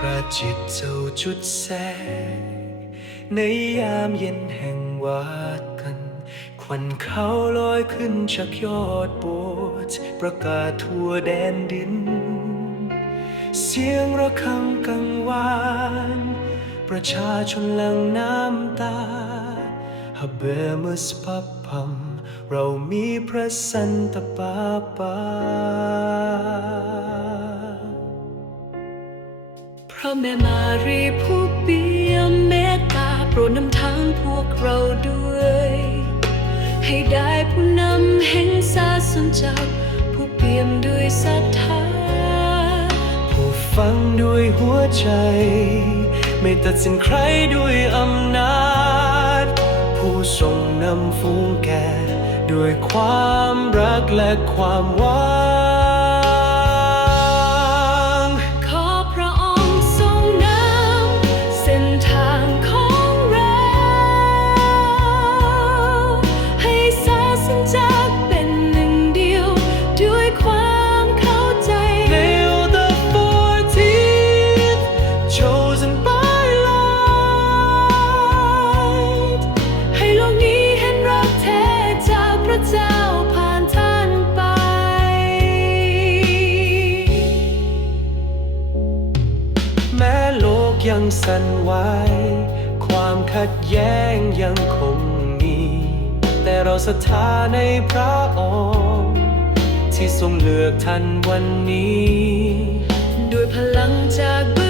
พระจิตเจ้าจุดแสง ในยามเย็นแห่งวาดกัน ควันเขาลอยขึ้นจากยอดโบสถ์ประกาศทั่วแดนดิน เสียงระฆังกังวาน ประชาชนหลังน้ำตาฮับเบมุสพับพัมเรามีพระสันตะปาปา ระแม่มารีผู้เปี่ยมเมตตาโปรดนำทางพวกเราด้วย ให้ได้ผู้นำแห่งศาสนจักผู้เปี่ยมด้วยศรัทธา ผู้ฟังด้วยหัวใจ ไม่ตัดสินใครด้วยอำนาจ ผู้ทรงนำฟูงแก่ ด้วยความรักและความหวัง สั่นไหวความขัดแย้งยังคงมี แต่เราศรัทธาในพระองค์ ที่ทรงเลือกท่านวันนี้ ด้วยพลังจาก